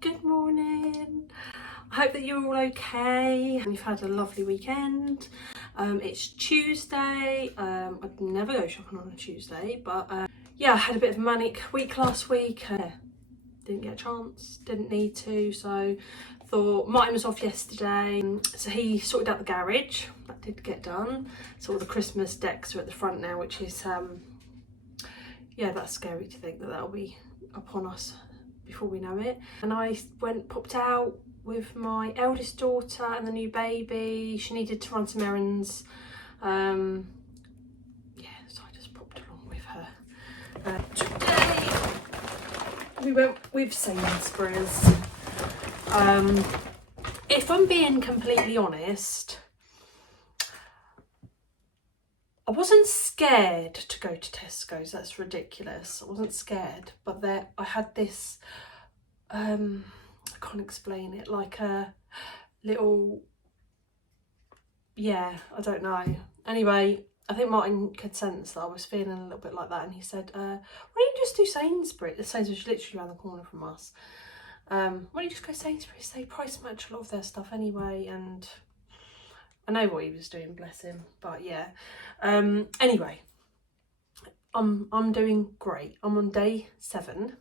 Good morning. I hope that you're all okay and you've had a lovely weekend. It's Tuesday. I'd never go shopping on a Tuesday, but yeah, I had a bit of a manic week last week. Didn't get a chance, didn't need to, so thought Martin was off yesterday, so he sorted out the garage. That did get done. So all the Christmas decks are at the front now, which is yeah, that's scary to think that that'll be upon us before we know it. And I popped out with my eldest daughter and the new baby. She needed to run some errands. Yeah, so I just popped along with her. Today we went with Sainsbury's. If I'm being completely honest, I wasn't scared to go to Tesco's. That's ridiculous. I wasn't scared, but I had this, I can't explain it, like a little, yeah, I don't know. Anyway, I think Martin could sense that I was feeling a little bit like that, and he said, why don't you just do Sainsbury's? Sainsbury's is literally around the corner from us. Why don't you just go Sainsbury's? They price match a lot of their stuff anyway, and I know what he was doing, bless him, but yeah. Anyway, I'm doing great. I'm on day 7.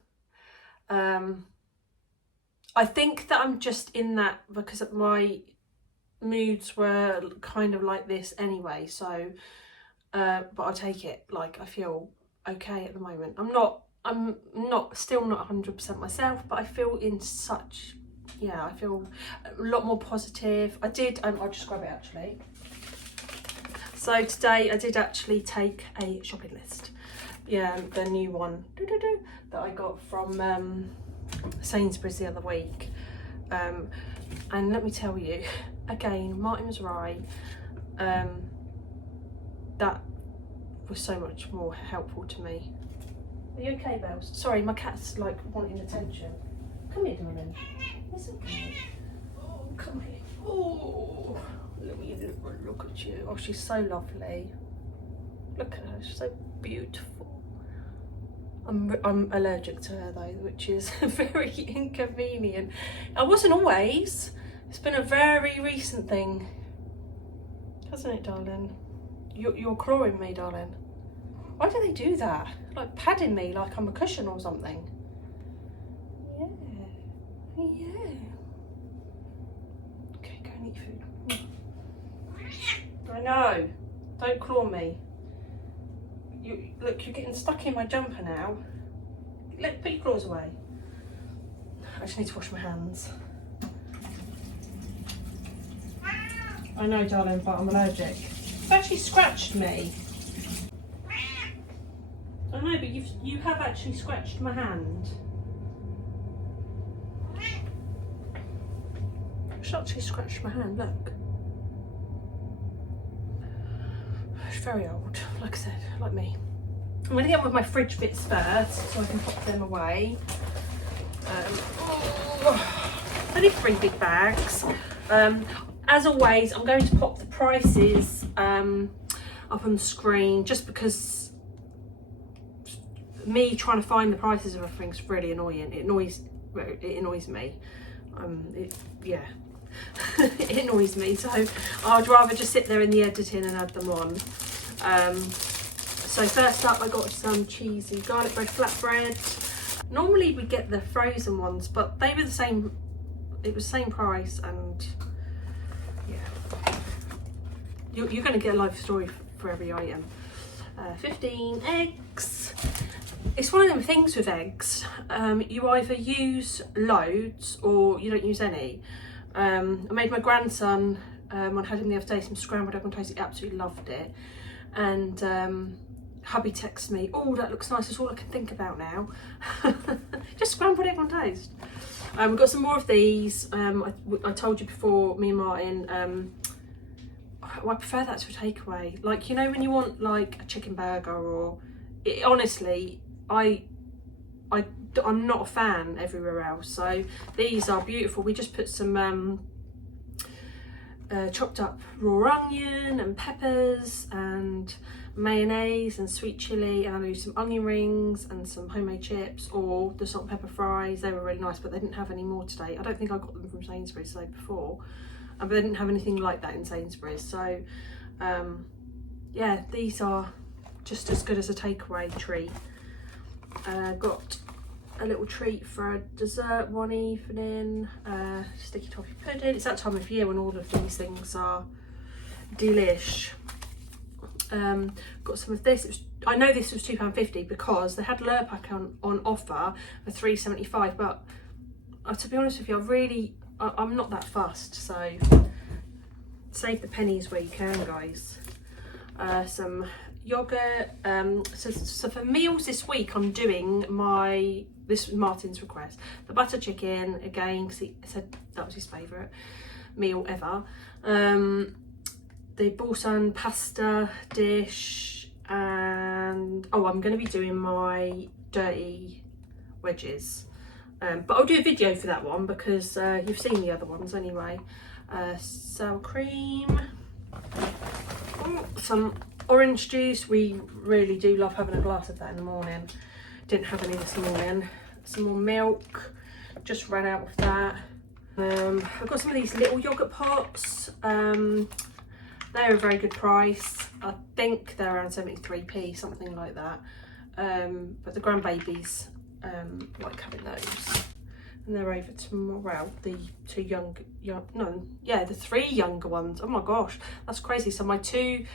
I think that I'm just in that because my moods were kind of like this anyway, so but I'll take it. Like, I feel okay at the moment. I'm still not 100% myself, but I feel in such, yeah, I feel a lot more positive. I'll just grab it actually. So today I did actually take a shopping list. Yeah, the new one that I got from Sainsbury's the other week. And let me tell you, again, Martin was right. That was so much more helpful to me. Are you okay, Bells? Sorry, my cat's like wanting attention. Come here, darling. It's okay. Oh, come here. Oh, look at you. Oh, she's so lovely. Look at her. She's so beautiful. I'm allergic to her though, which is very inconvenient. I wasn't always. It's been a very recent thing, hasn't it, darling? You're clawing me, darling. Why do they do that? Like padding me like I'm a cushion or something. Yeah. Yeah. Okay, go and eat food. I know. Don't claw me. Look, you're getting stuck in my jumper now. Put your claws away. I just need to wash my hands. I know, darling, but I'm allergic. You've actually scratched me. I know, but you have actually scratched my hand. She's actually scratched my hand, look. She's very old, like I said, like me. I'm going to get on with my fridge bits first so I can pop them away. I need 3 big bags. As always, I'm going to pop the prices up on the screen just because me trying to find the prices of everything is really annoying. It annoys me. Yeah. It annoys me, so I'd rather just sit there in the editing and add them on. So first up, I got some cheesy garlic bread flatbread. Normally we get the frozen ones, but they were the same. It was the same price, and yeah, you're going to get a life story for every item. 15 eggs. It's one of them things with eggs. You either use loads or you don't use any. I made my grandson, I had him the other day, some scrambled egg on toast. He absolutely loved it. And hubby texted me, oh, that looks nice. That's all I can think about now. Just scrambled egg on toast. We've got some more of these. I told you before, me and Martin, I prefer that to a takeaway. Like, you know, when you want like a chicken burger or, honestly, I'm not a fan everywhere else, so these are beautiful. We just put some chopped up raw onion and peppers and mayonnaise and sweet chilli, and I do some onion rings and some homemade chips, or the salt and pepper fries. They were really nice, but they didn't have any more today. I don't think I got them from Sainsbury's the day before, but they didn't have anything like that in Sainsbury's. So yeah, these are just as good as a takeaway treat. Got a little treat for a dessert one evening, sticky toffee pudding. It's that time of year when all of these things are delish. Got some of this. I know this was £2.50 because they had Lurpak on offer for £3.75, but to be honest with you, I'm not that fussed, so save the pennies where you can, guys. Some yogurt. So for meals this week, I'm doing this was Martin's request, the butter chicken again, because he said that was his favourite meal ever. The balsan pasta dish, and I'm going to be doing my dirty wedges, but I'll do a video for that one because you've seen the other ones anyway. Sour cream, some orange juice. We really do love having a glass of that in the morning. Didn't have any this morning. Some more milk, just ran out of that. I've got some of these little yogurt pots. They're a very good price. I think they're around 73p, something like that. But the grandbabies like having those. And they're over tomorrow. The the 3 younger ones. Oh my gosh, that's crazy. So my two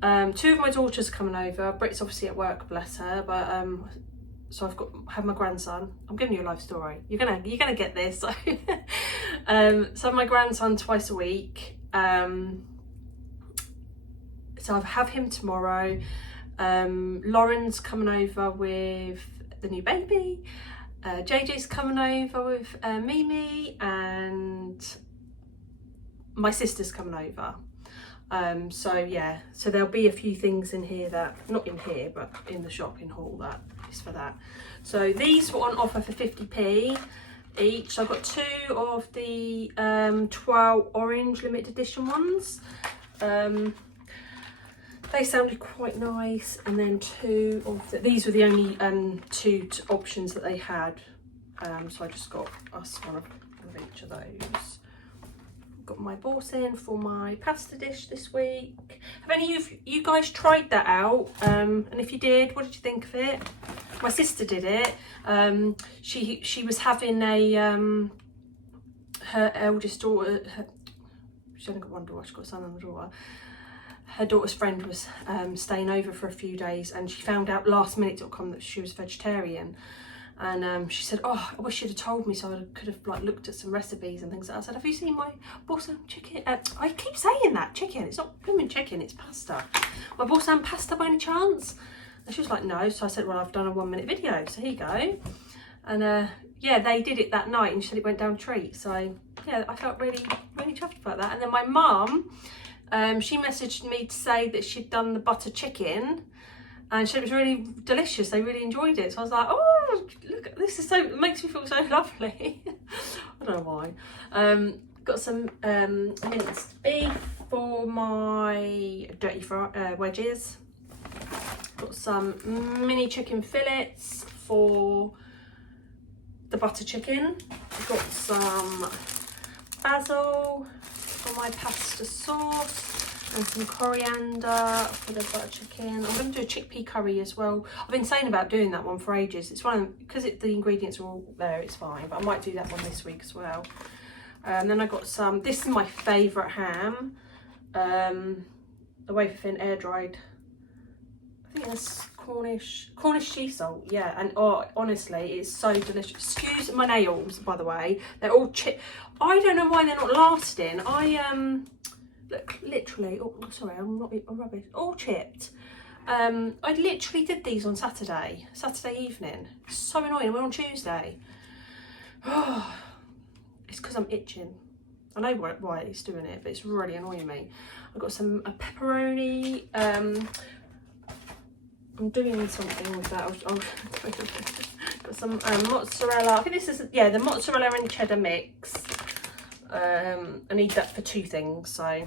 of my daughters are coming over. Brit's obviously at work, bless her, but so have my grandson. I'm giving you a life story. You're gonna get this. So, so my grandson twice a week. So I have him tomorrow. Lauren's coming over with the new baby. JJ's coming over with Mimi, and my sister's coming over. So yeah, so there'll be a few things in here that, not in here, but in the shopping haul that is for that. So these were on offer for 50p each. So I got 2 of the 12 orange limited edition ones. They sounded quite nice, and then 2 of these were the only 2 options that they had. So I just got us one of each of those. Got my balsan for my pasta dish this week. Have any of you guys tried that out? And if you did, what did you think of it? My sister did it. She was having her eldest daughter. She only got one daughter. She got a son and a daughter. Her daughter's friend was staying over for a few days, and she found out lastminute.com that she was vegetarian. And she said, "Oh, I wish you'd have told me so I could have looked at some recipes and things." I said, "Have you seen my balsan chicken?" I keep saying that chicken. It's not blooming chicken. It's pasta. My balsan pasta by any chance? And she was like, "No." So I said, "Well, I've done a 1-minute video, so here you go." And yeah, they did it that night, and she said it went down a treat. So yeah, I felt really chuffed about that. And then my mum, she messaged me to say that she'd done the butter chicken. And she said it was really delicious. They really enjoyed it. So I was like, "Oh, look, this is it makes me feel so lovely." I don't know why. Got some minced beef for my dirty wedges. Got some mini chicken fillets for the butter chicken. Got some basil for my pasta sauce. And some coriander for the butter chicken. I'm going to do a chickpea curry as well. I've been saying about doing that one for ages. It's one of them, because the ingredients are all there, it's fine. But I might do that one this week as well. And then I got some, this is my favourite ham. The wafer thin air dried. I think that's Cornish sea salt, yeah. And oh, honestly, it's so delicious. Excuse my nails, by the way. They're all chipped. I don't know why they're not lasting. Look, literally, oh sorry, I'm rubbish, all chipped. I literally did these on Saturday evening. It's so annoying. We're on Tuesday. Oh, it's because I'm itching. I know why it's doing it, but it's really annoying me. I've got some pepperoni. I'm doing something with that. Got some mozzarella. I think this is, yeah, the mozzarella and cheddar mix. I need that for 2 things, so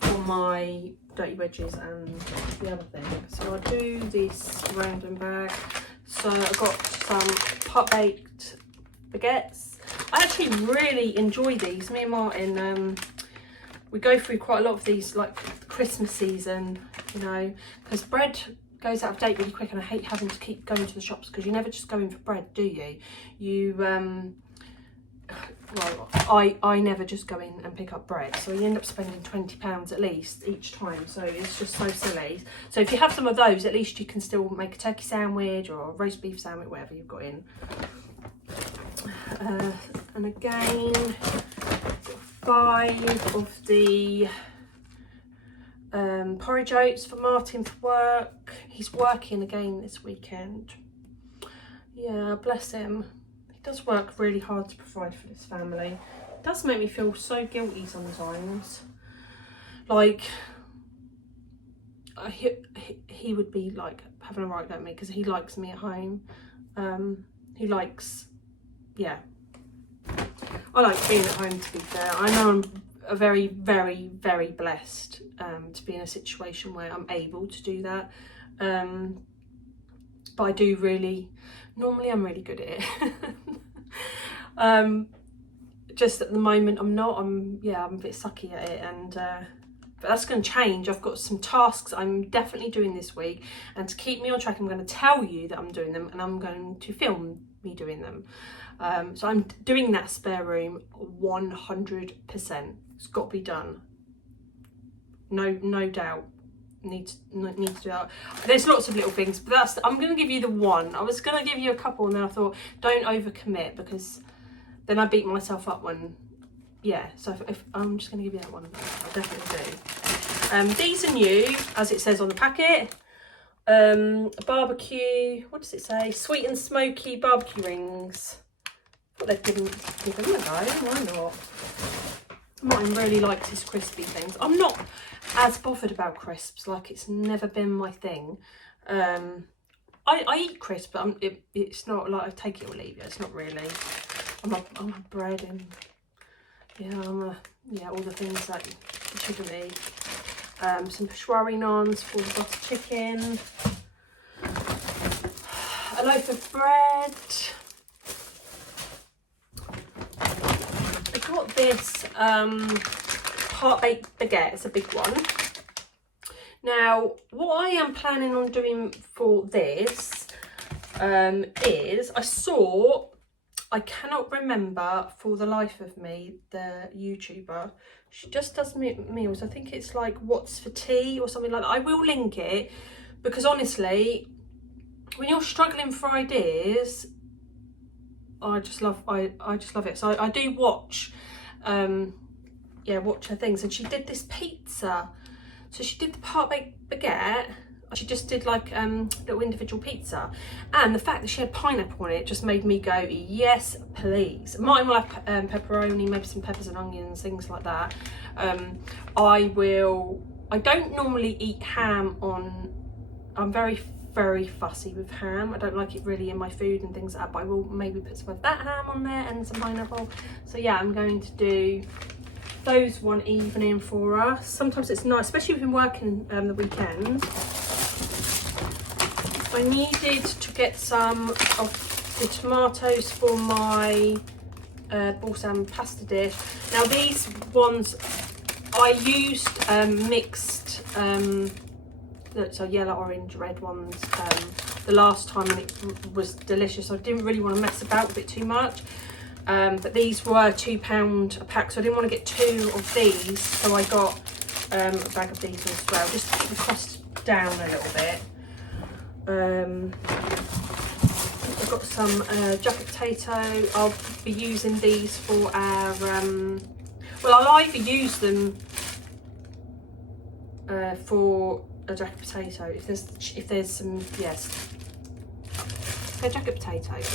for on my dirty wedges and the other thing. So I do this random bag. So I got some pot-baked baguettes. I actually really enjoy these. Me and Martin, we go through quite a lot of these, like Christmas season, you know, because bread goes out of date really quick, and I hate having to keep going to the shops because you never just go in for bread, do you? You, well, I never just go in and pick up bread, so you end up spending £20 at least each time, so it's just so silly. So if you have some of those, at least you can still make a turkey sandwich or a roast beef sandwich, whatever you've got in. And again, 5 of the porridge oats for Martin for work. He's working again this weekend. Yeah, bless him. He does work really hard to provide for this family. It does make me feel so guilty sometimes. Like, he would be like having a right go at me because he likes me at home. He likes, yeah. I like being at home, to be fair. I know I'm a very, very, very blessed to be in a situation where I'm able to do that. But I do really, normally I'm really good at it. Just at the moment I'm not. I'm a bit sucky at it, and but that's going to change. I've got some tasks I'm definitely doing this week, and to keep me on track I'm going to tell you that I'm doing them, and I'm going to film me doing them. So I'm doing that spare room 100%. It's got to be done. No doubt. Need to do that. There's lots of little things, but I'm going to give you the one. I was going to give you a couple, and then I thought don't overcommit, because then I beat myself up when, yeah. So if I'm just going to give you that one, I definitely do. These are new, as it says on the packet. Barbecue. What does it say? Sweet and smoky barbecue rings. They've given them a go. Why not? Martin really likes his crispy things. I'm not as bothered about crisps. Like, it's never been my thing. I eat crisps, but it's not like I take it or leave it. It's not really. I'm a bread and all the things that you shouldn't eat. Some peshwari naans for the butter chicken. A loaf of bread. I got this heart-baked baguette. It's a big one. Now, what I am planning on doing for this is, I cannot remember for the life of me, the YouTuber. She just does meals. I think it's like What's for Tea or something like that. I will link it, because honestly, when you're struggling for ideas, I just love it. So I do watch watch her things, and she did this pizza. So she did the heart-baked baguette. She just did like little individual pizza, and the fact that she had pineapple on it just made me go, yes please. Martin will have pepperoni, maybe some peppers and onions, things like that. I don't normally eat ham on, I'm very fussy with ham. I don't like it really in my food and things like that, but I will maybe put some of that ham on there and some pineapple. So yeah, I'm going to do those one evening for us. Sometimes it's nice, especially if you've been working the weekend. I needed to get some of the tomatoes for my balsam pasta dish. Now these ones I used mixed, so yellow, orange, red ones the last time, and it was delicious. I didn't really want to mess about with it too much. But these were £2 a pack, so I didn't want to get 2 of these, so I got a bag of these as well, just to keep the cost down a little bit. I've got some jacket potato. I'll be using these for our, well, I'll either use them for a jacket potato, if there's some, yes, they're jacket potatoes.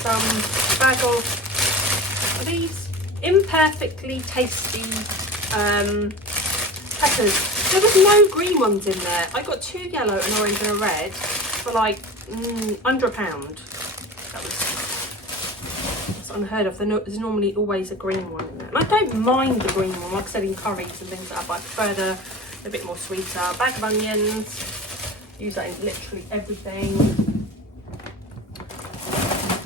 Some Bagels. Are these imperfectly tasty peppers? There was no green ones in there. I got 2 yellow, an orange and a red for like under £1. That was that's unheard of. There's normally always a green one in there. And I don't mind the green one, like I said, in curries and things like that, but I prefer a bit more sweeter. Bag of onions, use that in literally everything.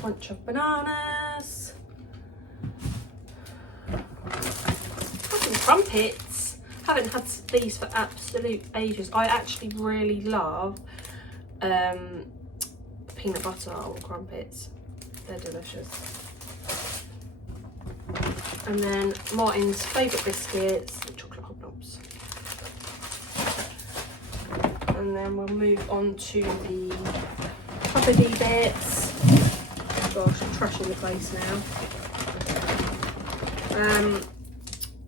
Bunch of bananas. Fucking crumpets. Haven't had these for absolute ages. I actually really love peanut butter or crumpets. They're delicious. And then Martin's favourite biscuits, chocolate hobnobs. And then we'll move on to the property bits. Gosh, I'm trashing the place now.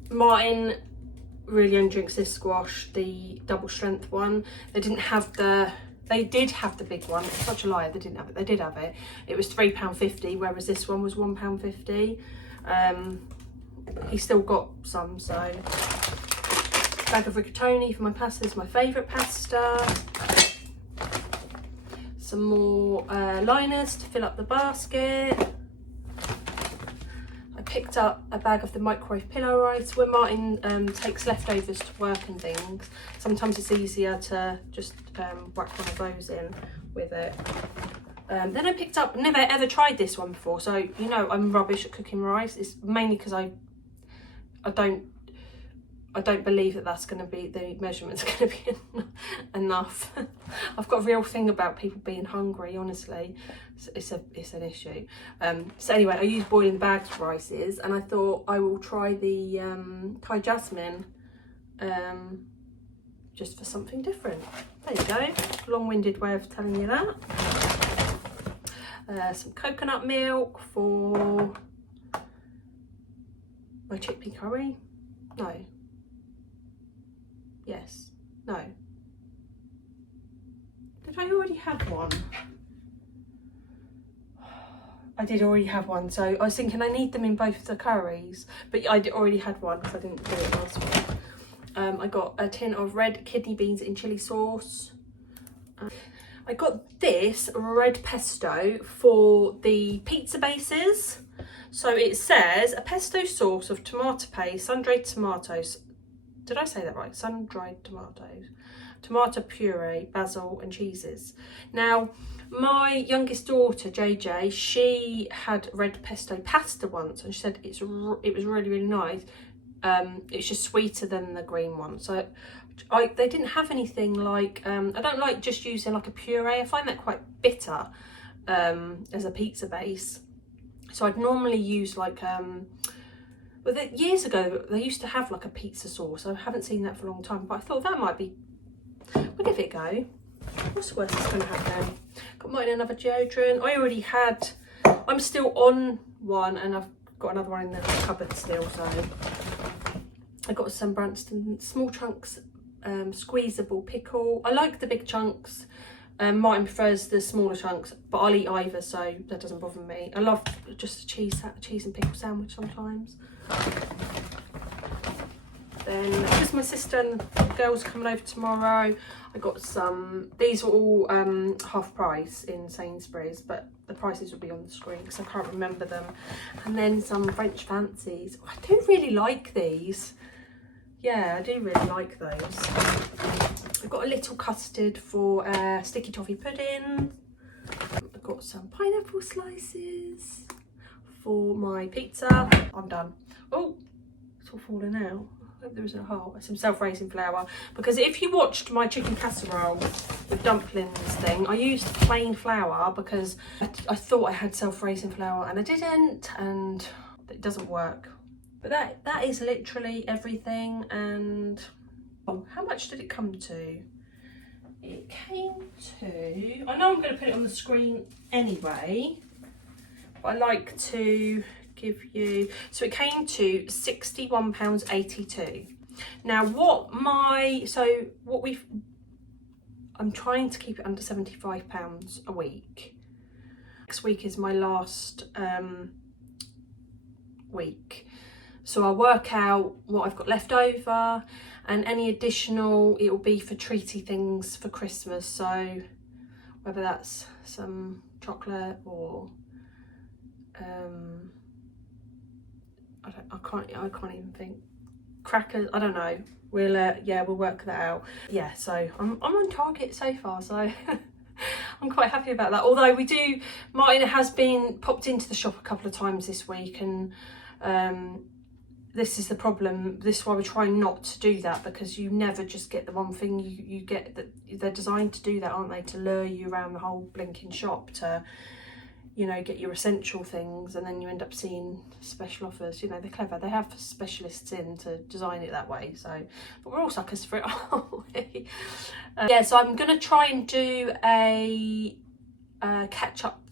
Martin really only drinks this squash, the double strength one. They did have the big one. It's such a lie, they didn't have it. They did have it. It was £3.50, whereas this one was £1.50. He still got some, so. Bag of rigatoni for my pasta. This is my favourite pasta. Some more liners to fill up the basket. I picked up a bag of the microwave pillow rice. When Martin takes leftovers to work and things, sometimes it's easier to just whack one of those in with it. Then I picked up, never ever tried this one before, so you know I'm rubbish at cooking rice. It's mainly because I don't believe that that's going to be, the measurement's going to be enough. I've got a real thing about people being hungry, honestly. It's an issue. So anyway, I use boiling bagged rices, and I thought I will try the Thai jasmine just for something different. There you go. Long-winded way of telling you that. Some coconut milk for my chickpea curry. No. Yes. No. Did I already have one? I did already have one, so I was thinking I need them in both the curries, but I already had one because I didn't do it last week. I got a tin of red kidney beans in chilli sauce. I got this red pesto for the pizza bases. So it says a pesto sauce of tomato paste, sun-dried tomatoes. Did I say that right? Sun-dried tomatoes, tomato puree, basil and cheeses. Now, my youngest daughter, JJ, she had red pesto pasta once, and she said it was really, really nice. It's just sweeter than the green one. So they didn't have anything like, I don't like just using like a puree. I find that quite bitter as a pizza base. So I'd normally use like, years ago, they used to have like a pizza sauce. I haven't seen that for a long time, but I thought that might be, we'll give it a go. What's the worst that's going to happen? Got mine another deodorant. I already had, I'm still on one, and I've got another one in the cupboard still. So I got some Branston small chunks, squeezable pickle. I like the big chunks. Martin prefers the smaller chunks, but I'll eat either, so that doesn't bother me. I love just a cheese and pickle sandwich sometimes. Then, because my sister and the girls are coming over tomorrow, I got some, these were all half price in Sainsbury's, but the prices will be on the screen because I can't remember them. And then some French fancies. Oh, I do really like these. Yeah, I do really like those. I've got a little custard for sticky toffee pudding. I've got some pineapple slices for my pizza. I'm done. Oh, it's all falling out. I hope there isn't a hole. Some self-raising flour, because if you watched my chicken casserole with dumplings thing, I used plain flour because I thought I had self-raising flour and I didn't, and it doesn't work. But that is literally everything. And oh, how much did it come to? It came to, I know I'm going to put it on the screen anyway, but I like to give you, so it came to £61.82. Now I'm trying to keep it under £75 a week. Next week is my last week, so I'll work out what I've got left over, and any additional it will be for treaty things for Christmas, so whether that's some chocolate or I can't even think. Crackers, I don't know. We'll work that out. Yeah, so I'm on target so far, so I'm quite happy about that. Although Martin has been popped into the shop a couple of times this week, and this is the problem. This is why we're trying not to do that, because you never just get the one thing. You get that they're designed to do that, aren't they? To lure you around the whole blinking shop to, you know, get your essential things, and then you end up seeing special offers. You know, they're clever. They have specialists in to design it that way. So, but we're all suckers for it, aren't we? Yeah, so I'm going to try and do a catch up.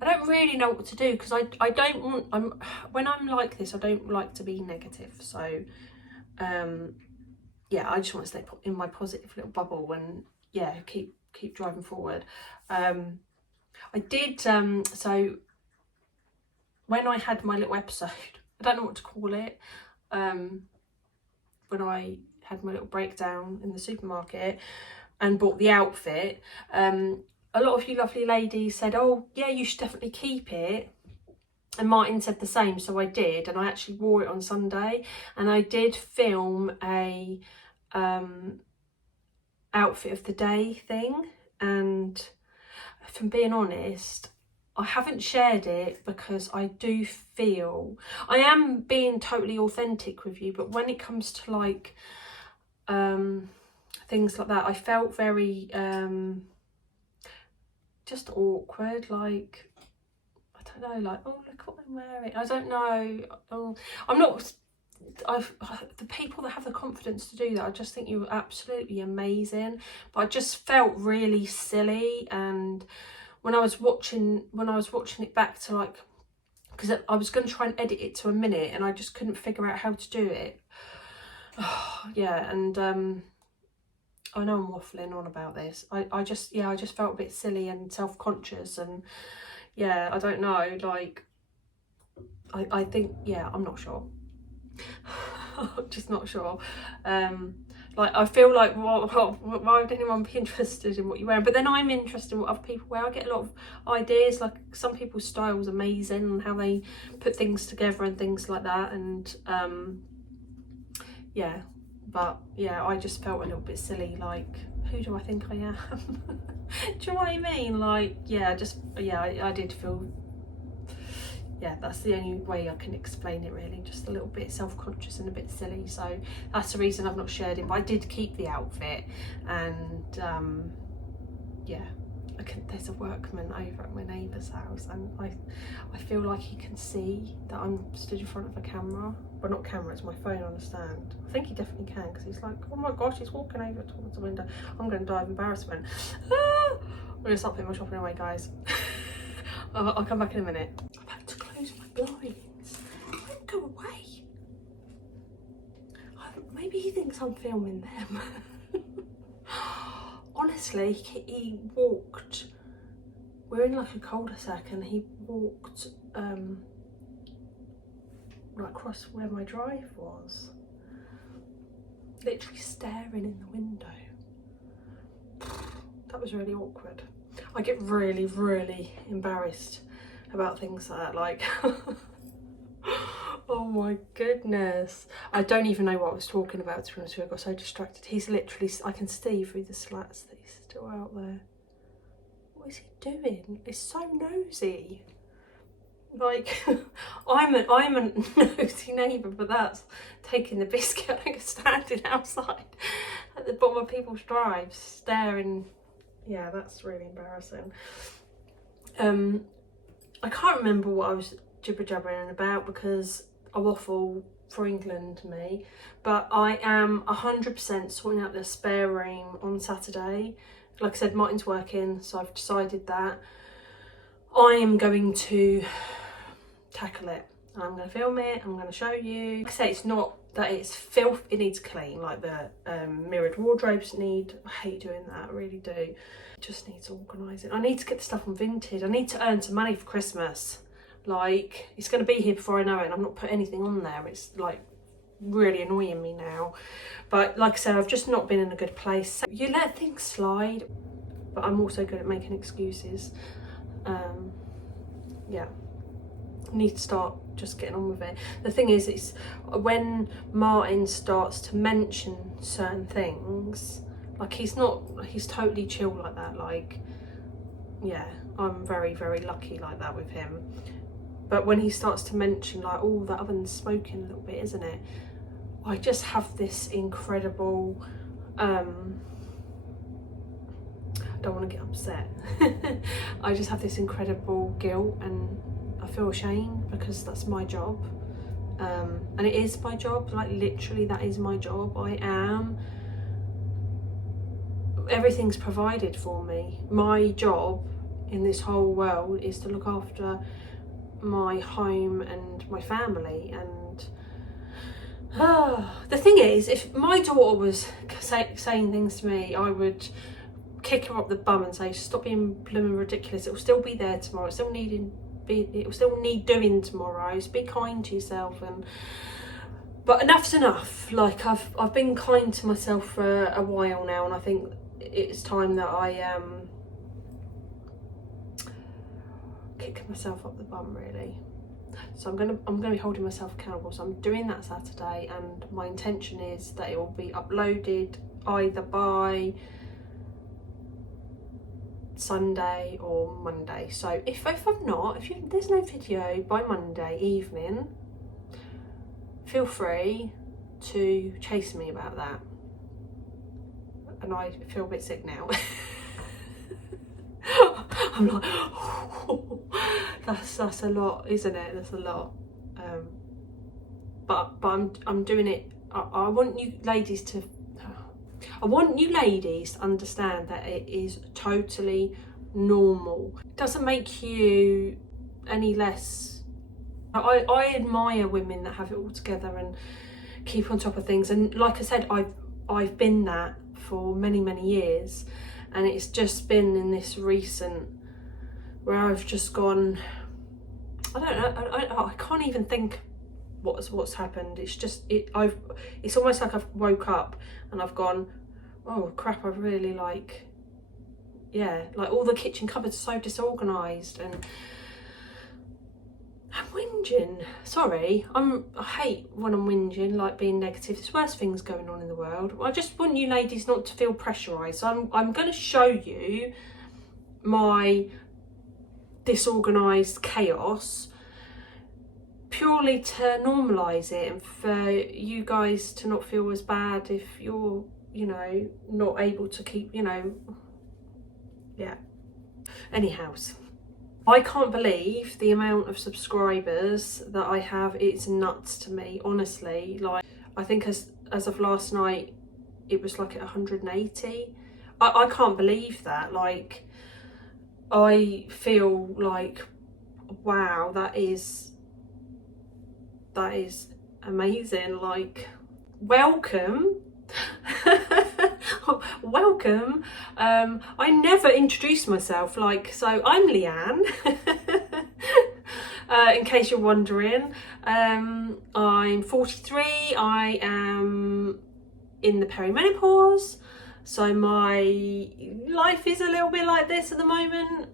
I don't really know what to do, because I don't want, when I'm like this, I don't like to be negative. So, yeah, I just want to stay in my positive little bubble and, yeah, keep driving forward. I did, so when I had my little episode, I don't know what to call it, when I had my little breakdown in the supermarket and bought the outfit, a lot of you lovely ladies said, oh yeah, you should definitely keep it. And Martin said the same, so I did, and I actually wore it on Sunday, and I did film a outfit of the day thing. And if I'm being honest, I haven't shared it because I do feel I am being totally authentic with you, but when it comes to like things like that, I felt very just awkward, like, I don't know, like, oh, look what I'm wearing. I don't know. Oh, I'm not. The people that have the confidence to do that, I just think you're absolutely amazing. But I just felt really silly, and when I was watching it back to, like, because I was going to try and edit it to a minute, and I just couldn't figure out how to do it. Yeah, and I know I'm waffling on about this. I just felt a bit silly and self-conscious, and yeah, I don't know, like, I think, yeah, I'm not sure. I'm just not sure. Like, I feel like, why would anyone be interested in what you wear? But then I'm interested in what other people wear. I get a lot of ideas, like some people's style is amazing and how they put things together and things like that, and yeah. But yeah, I just felt a little bit silly, like, who do I think I am? Do you know what I mean? Like, yeah, I did feel, yeah, that's the only way I can explain it really, just a little bit self-conscious and a bit silly. So that's the reason I've not shared it, but I did keep the outfit, and yeah, there's a workman over at my neighbour's house, and I feel like he can see that I'm stood in front of a camera. Well, not camera, it's my phone on a stand. I think he definitely can, because he's like, oh my gosh, he's walking over towards the window. I'm going to die of embarrassment. I'm going to start putting my shopping away, guys. I'll come back in a minute. I'm about to close my blinds. Don't go away. Maybe he thinks I'm filming them. Honestly, he walked, we're in like a cul-de-sac, and he walked right across where my drive was, literally staring in the window. That was really awkward. I get really, really embarrassed about things like that, like, oh my goodness. I don't even know what I was talking about, to be honest with you. I got so distracted. He's literally, I can see through the slats that he's still out there. What is he doing? It's so nosy. Like, I'm a nosy neighbour, but that's taking the biscuit. I think standing outside at the bottom of people's drives, staring. Yeah, that's really embarrassing. I can't remember what I was jibber-jabbering about, because I waffle for England, me, but I am 100% sorting out the spare room on Saturday. Like I said, Martin's working, so I've decided that I am going to tackle it. I'm going to film it, I'm going to show you. Like I say, it's not that it's filth, it needs clean, like the mirrored wardrobes need, I hate doing that, I really do. It just needs organising. I need to get the stuff on Vinted. I need to earn some money for Christmas. Like, it's going to be here before I know it, and I've not put anything on there. It's like really annoying me now. But like I said, I've just not been in a good place. So you let things slide, but I'm also good at making excuses. Yeah. I need to start just getting on with it. The thing is, it's when Martin starts to mention certain things, like he's totally chill like that. Like, yeah, I'm very, very lucky like that with him. But when he starts to mention like, oh, that oven's smoking a little bit, isn't it? I just have this incredible, I don't want to get upset. I just have this incredible guilt, and I feel ashamed because that's my job. And it is my job, like literally that is my job. Everything's provided for me. My job in this whole world is to look after my home and my family. And the thing is, if my daughter was saying things to me, I would kick her up the bum and say, stop being blooming ridiculous. It will still be there tomorrow. It will still need doing tomorrow. So be kind to yourself. But enough's enough. Like I've been kind to myself for a while now, and I think it's time that I kick myself up the bum, really. So I'm gonna be holding myself accountable. So I'm doing that Saturday, and my intention is that it will be uploaded either by Sunday or Monday. So if there's no video by Monday evening, feel free to chase me about that. And I feel a bit sick now. I'm like, oh, that's a lot, isn't it? That's a lot. But I'm doing it. I want you ladies to understand that it is totally normal. It doesn't make you any less. I admire women that have it all together and keep on top of things. And like I said, I've been that for many, many years. And it's just been in this recent where I've just gone, I don't know, I can't even think what's happened. It's just it's almost like I've woke up and I've gone, oh crap, I really like all the kitchen cupboards are so disorganised, and I'm whinging. Sorry, I hate when I'm whinging, like being negative. There's worse things going on in the world. I just want you ladies not to feel pressurised. So I'm going to show you my disorganised chaos purely to normalise it, and for you guys to not feel as bad if you're, not able to keep, yeah. Anyhow. I can't believe the amount of subscribers that I have. It's nuts to me, honestly. Like, I think as of last night, it was like at 180. I can't believe that. Like, I feel like, wow, that is amazing. Like, welcome. Welcome. I never introduced myself, so I'm Leanne. In case you're wondering, I'm 43. I am in the perimenopause, so my life is a little bit like this at the moment.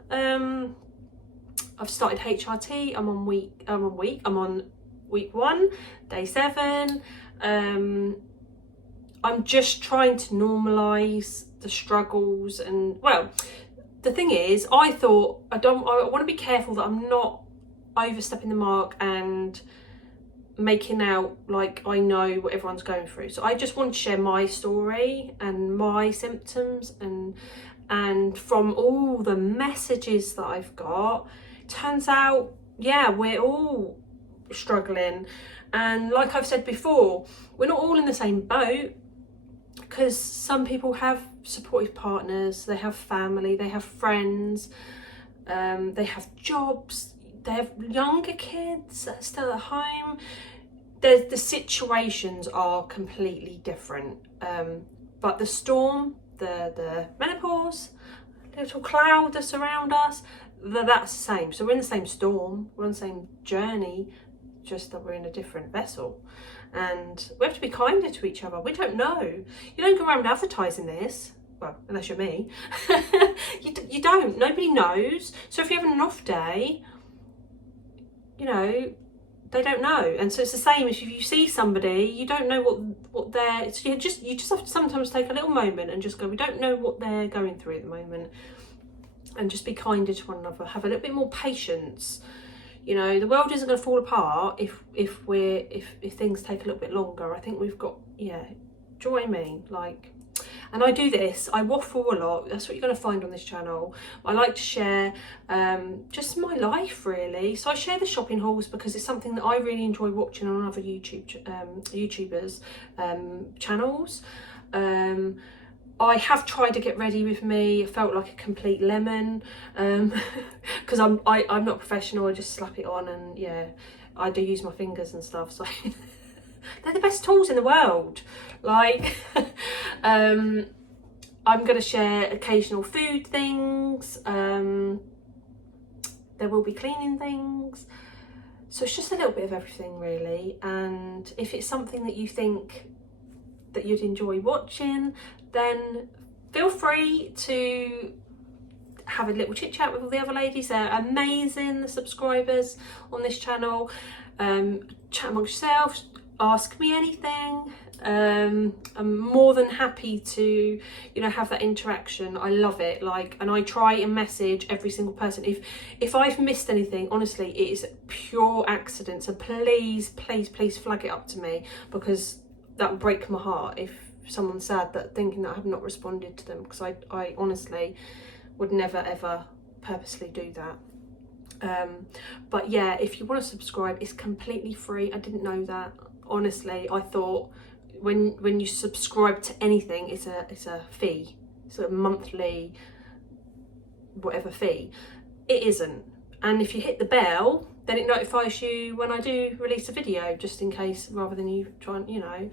I've started HRT. I'm on week 1, day 7. I'm just trying to normalise the struggles, and well, the thing is, I thought I want to be careful that I'm not overstepping the mark and making out like I know what everyone's going through. So I just want to share my story and my symptoms, and from all the messages that I've got, it turns out, yeah, we're all struggling. And like I've said before, we're not all in the same boat, because some people have supportive partners, they have family, they have friends, they have jobs, they have younger kids that are still at home. The situations are completely different, but the storm, the menopause, little cloud that surround us, that's the same. So we're in the same storm, we're on the same journey, just that we're in a different vessel. And we have to be kinder to each other. We don't know. You don't go around advertising this. Well, unless you're me. you don't. Nobody knows. So if you're having an off day, you know, they don't know. And so it's the same as if you see somebody, you don't know what they're, so you just have to sometimes take a little moment and just go, we don't know what they're going through at the moment, and just be kinder to one another, have a little bit more patience. You know, the world isn't going to fall apart if things take a little bit longer. I think we've got, yeah, do you know what I mean? Like, and I do this, I waffle a lot, that's what you're going to find on this channel. I like to share just my life, really. So I share the shopping hauls because it's something that I really enjoy watching on other YouTubers' channels. I have tried to get ready with me. I felt like a complete lemon because I'm not professional. I just slap it on, and yeah, I do use my fingers and stuff, so they're the best tools in the world. Like I'm going to share occasional food things, there will be cleaning things, so it's just a little bit of everything, really. And if it's something that you think that you'd enjoy watching, then feel free to have a little chit chat with all the other ladies. They're amazing, the subscribers on this channel. Chat amongst yourselves, ask me anything. I'm more than happy to, you know, have that interaction. I love it. Like, and I try and message every single person. If I've missed anything, honestly, it is pure accident. So please flag it up to me, because that would break my heart if someone's sad that thinking that I have not responded to them, because I honestly would never ever purposely do that. But yeah, if you want to subscribe, it's completely free. I didn't know that, honestly. I thought when you subscribe to anything, it's a fee, it's a monthly whatever fee. It isn't. And if you hit the bell, then it notifies you when I do release a video, just in case, rather than you try and, you know.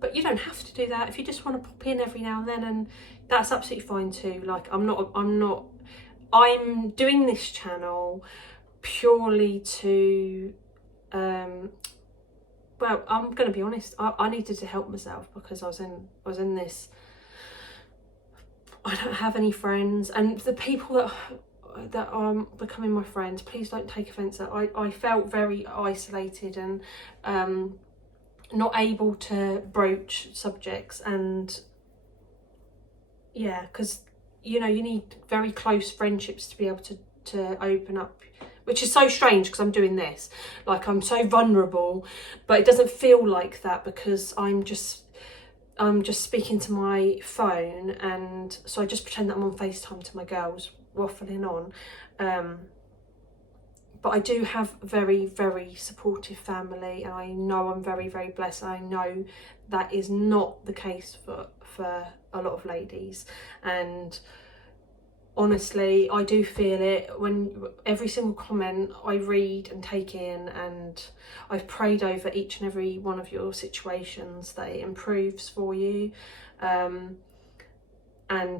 But you don't have to do that. If you just want to pop in every now and then, and that's absolutely fine too. Like, I'm doing this channel purely to, well, I'm going to be honest, I needed to help myself, because I was in this, I don't have any friends, and the people that are becoming my friends, please don't take offence that I felt very isolated and not able to broach subjects. And yeah, because, you know, you need very close friendships to be able to open up, which is so strange because I'm doing this, like, I'm so vulnerable, but it doesn't feel like that because I'm just speaking to my phone, and so I just pretend that I'm on FaceTime to my girls, waffling on. But I do have very, very supportive family, and I know I'm very, very blessed. And I know that is not the case for a lot of ladies. And honestly, I do feel it when every single comment I read and take in, and I've prayed over each and every one of your situations that it improves for you. And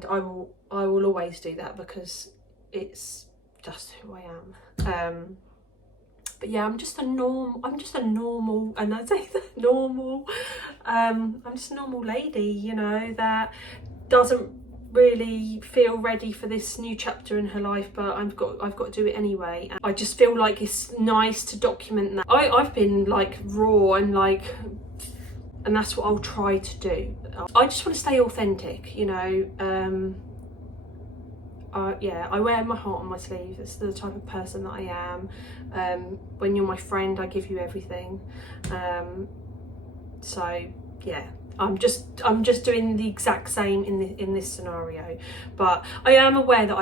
I will always do that, because it's just who I am. But yeah, I'm just a normal, and I say that normal, I'm just a normal lady, you know, that doesn't really feel ready for this new chapter in her life, but I've got to do it anyway. And I just feel like it's nice to document that. I've been like raw and like, and that's what I'll try to do. I just want to stay authentic, you know. Yeah, I wear my heart on my sleeve. It's the type of person that I am. When you're my friend, I give you everything. So yeah, I'm just doing the exact same in this scenario. But I am aware that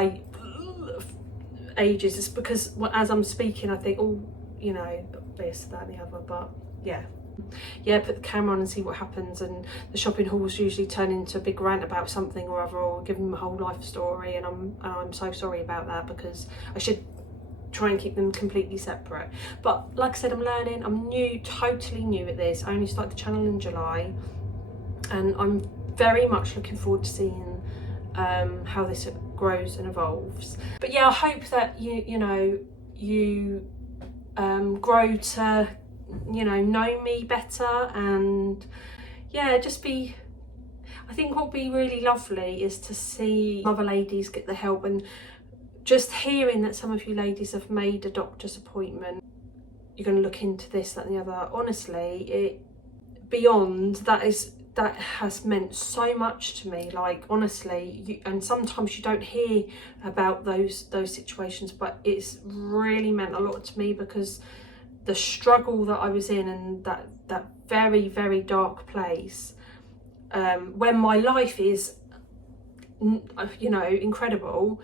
ages. It's because as I'm speaking, I think, oh, you know, this, that, and the other. But yeah, put the camera on and see what happens. And the shopping hauls usually turn into a big rant about something or other, or give them a whole life story, and I'm so sorry about that, because I should try and keep them completely separate. But like I said, I'm learning. I'm new, totally new at this. I only started the channel in July, and I'm very much looking forward to seeing how this grows and evolves. But yeah, I hope that you grow to, you know me better, and yeah, I think what would be really lovely is to see other ladies get the help and just hearing that some of you ladies have made a doctor's appointment, you're going to look into this, that and the other, honestly, beyond that has meant so much to me. Like, honestly, and sometimes you don't hear about those situations, but it's really meant a lot to me, because the struggle that I was in, and that very, very dark place, when my life is, you know, incredible,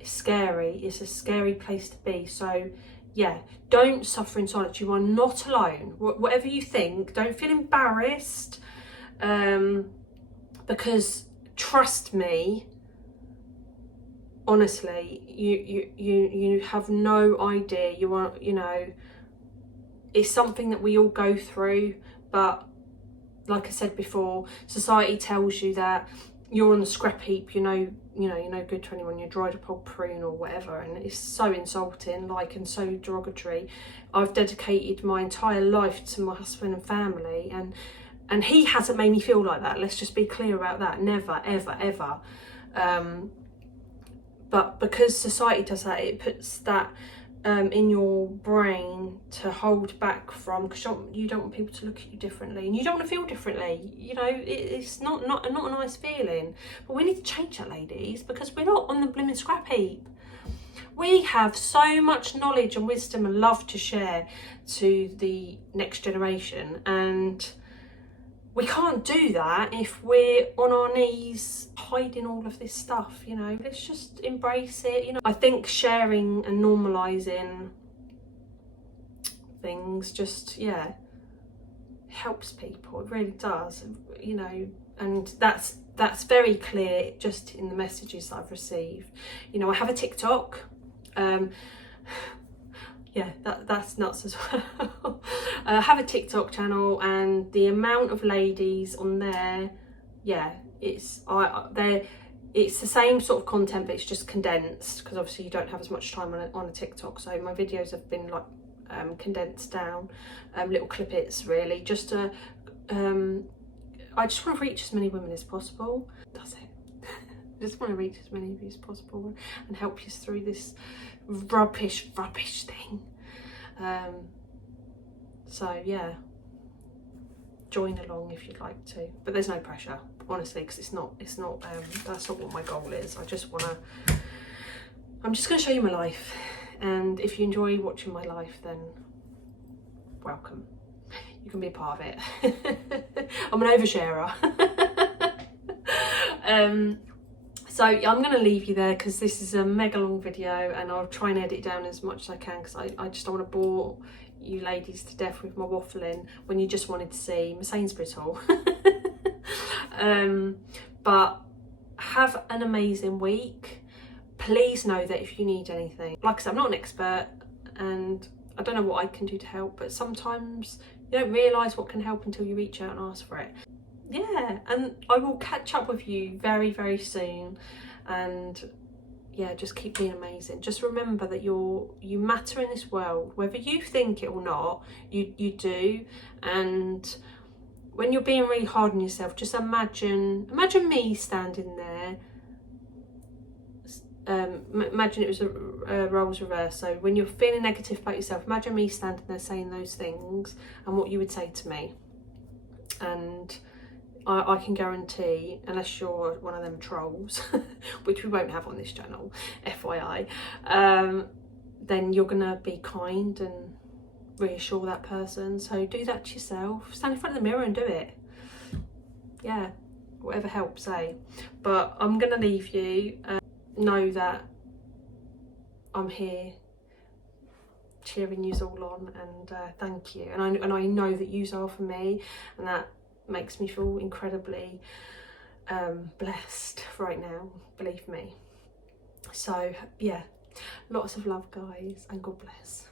it's scary. It's a scary place to be. So yeah, don't suffer in silence. You are not alone. Whatever you think, don't feel embarrassed, because trust me, honestly, you have no idea. You are, you know, it's something that we all go through, but like I said before, society tells you that you're on the scrap heap, you're no good to anyone, you're dried up old prune or whatever, and it's so insulting, like, and so derogatory. I've dedicated my entire life to my husband and family, and he hasn't made me feel like that. Let's just be clear about that. Never, ever, ever. But because society does that, it puts that in your brain to hold back from, because you don't want people to look at you differently, and you don't want to feel differently. You know, it's not a nice feeling. But we need to change that, ladies, because we're not on the blooming scrap heap. We have so much knowledge and wisdom and love to share to the next generation, and we can't do that if we're on our knees hiding all of this stuff. You know, let's just embrace it. You know, I think sharing and normalising things just, yeah, helps people. It really does, you know, and that's very clear just in the messages that I've received. You know, I have a TikTok. Yeah, that's nuts as well. I have a TikTok channel, and the amount of ladies on there, yeah, it's the same sort of content, but it's just condensed, because obviously you don't have as much time on a TikTok. So my videos have been like condensed down, little clippets, really, just to I just want to reach as many women as possible. That's it. I just want to reach as many of you as possible and help you through this rubbish thing. So yeah, join along if you'd like to, but there's no pressure, honestly, because it's not that's not what my goal is. I'm just going to show you my life, and if you enjoy watching my life, then welcome, you can be a part of it. I'm an oversharer. So yeah, I'm going to leave you there, because this is a mega long video, and I'll try and edit it down as much as I can, because I just don't want to bore you ladies to death with my waffling when you just wanted to see my Sainsbury haul. But have an amazing week. Please know that if you need anything, like I said, I'm not an expert, and I don't know what I can do to help, but sometimes you don't realise what can help until you reach out and ask for it. Yeah, and I will catch up with you very, very soon, and yeah, just keep being amazing. Just remember that you matter in this world, whether you think it or not. You do. And when you're being really hard on yourself, just imagine me standing there. Imagine it was a roles reverse. So when you're feeling negative about yourself, imagine me standing there saying those things and what you would say to me. And I can guarantee, unless you're one of them trolls, which we won't have on this channel, FYI, then you're gonna be kind and reassure that person. So do that to yourself. Stand in front of the mirror and do it. Yeah, whatever helps, eh? But I'm gonna leave you. Know that I'm here cheering yous all on, and thank you. And I know that yous are for me, and that makes me feel incredibly blessed right now, believe me. So yeah, lots of love, guys, and God bless.